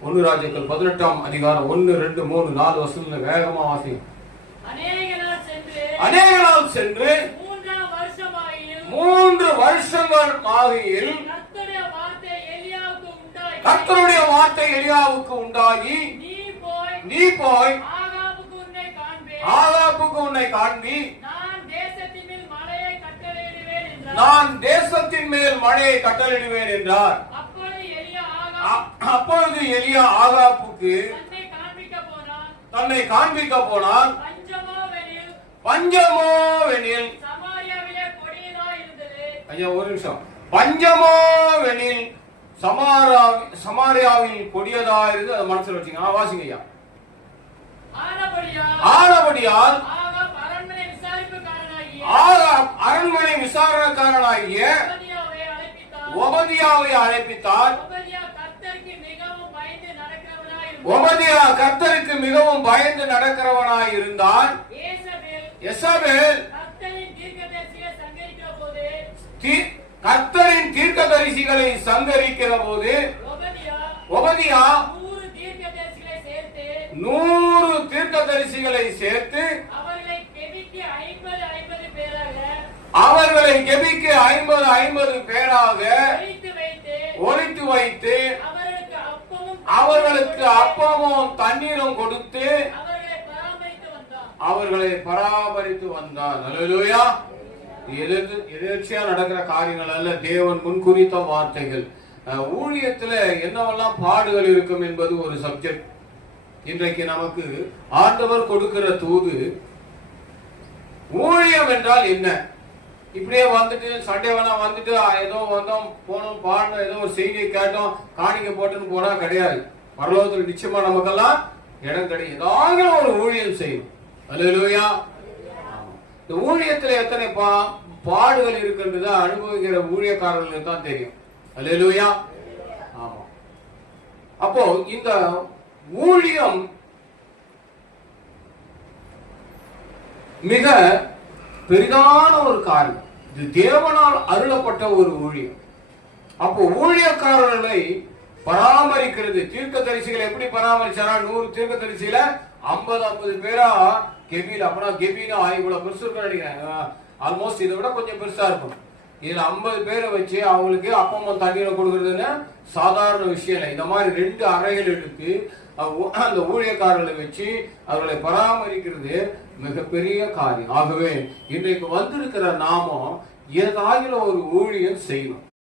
ஒன்னு ராஜாக்கள் பதினெட்டாம் அதிகாரம் ஒன்னு ரெண்டு மூணு நாலு வருஷத்துல வேகமா வாசிங்க அநேக நாள் சென்று மூன்று வருஷங்கள் ஆகியில் கர்த்தருடைய வார்த்தை எலியாவுக்கு உண்டாகி நீ போய் ஆகாப்புக்கு உன்னை காண்பி. நான் தேசத்தின் மேல் மழையை கட்டளிடுவேன் என்றார். அப்பொழுது எலியா ஆகாப்புக்கு தன்னை காண்பிக்க போனான். கொடியதாய் இருந்தது. ஐயா ஒரு நிமிஷம். பஞ்சமோவெனில் சமாரா சமாரியாவில் கொடியதா இருந்து அதை மனசுல வச்சுங்க ஆ, வாசிங்க ஐயா. ஆனபடியால் அரண்மனை விசாரணைக்காரனாகிய ஒபதியாவை அழைப்பித்தார் ஒபதியாவை அழைப்பித்தார் ஒபதியா கர்த்தருக்கு மிகவும் பயந்து நடக்கிறவனாய் இருந்தார் ஒபதியா கர்த்தருக்கு மிகவும் பயந்து நடக்கிறவனாய் இருந்தான். எசபேல் கர்த்தரின் தீர்க்கதரிசிகளை சங்கரிக்கிற போது ஒபதியா நூறு தீர்க்கதரிசிகளை சேர்த்து அவர்களை கெபிக்கு ஐம்பது ஐம்பது பேராக ஒழித்து வைத்து ஒழித்து வைத்து அவர்களுக்கு அப்பமும் அவர்களுக்கு அப்பமும் தண்ணீரும் கொடுத்து அவர்களை பராமரித்து வந்தான் அல்லேலூயா. எதிர்த்து எதிர்ச்சியா நடக்கிற காரியங்கள் அல்ல. தேவன் முன்குறித்த வார்த்தைகள். ஊழியத்துல என்னவெல்லாம் பாடுகள் இருக்கும் என்பது ஒரு சப்ஜெக்ட். இன்றைக்கு நமக்கு ஆண்டவர் கொடுக்கிற தூது ஊழியம் என்றால் என்ன? இப்படியே வந்துட்டு சண்டே வேணா வந்துட்டு ஏதோ வந்தோம் போனோம் பாடணும் ஏதோ ஒரு செய்தியை கேட்டோம் காணிக்க போட்டுன்னு போனா கிடையாது. பரலோகத்தில் நிச்சயமா நமக்கெல்லாம் இடம் கிடைக்கும் ஏதாவது ஒரு ஊழியம் செய்யும். அல்லேலூயா. இந்த ஊழியத்துல எத்தனை பா பாடுகள் இருக்குன்றது அனுபவிக்கிற ஊழியக்காரர்களுக்கு தான் தெரியும். அல்லேலூயா. ஆமா. அப்போ இந்த ஊழியம் மிக பெரிதான ஒரு காரியம் இது தேவனால் அருளப்பட்ட ஒரு ஊழியம். அப்போ ஊழியக்காரர்களை பராமரிக்கிறது. தீர்க்க தரிசிகளை எப்படி பராமரிச்சாரா? நூறு தீர்க்க தரிசியில ஐம்பது ஐம்பது பேரா கெபில அப்பனா கெபினா இவ்வளவு பெருசு இருக்கும் நினைக்கிறேன் ஆல்மோஸ்ட் இதை விட கொஞ்சம் பெருசா இருக்கும். இதுல ஐம்பது பேரை வச்சு அவங்களுக்கு அப்பமும் தண்ணீரை கொடுக்கறதுன்னு சாதாரண விஷயம் இல்லை. இந்த மாதிரி ரெண்டு அறைகள் எடுத்து அந்த ஊழியக்காரர்களை வச்சு அவர்களை பராமரிக்கிறது மிகப்பெரிய காரியம். ஆகவே இன்றைக்கு வந்திருக்கிற நாமம் ஏதாயிலும் ஒரு ஊழியம் செய்யணும்.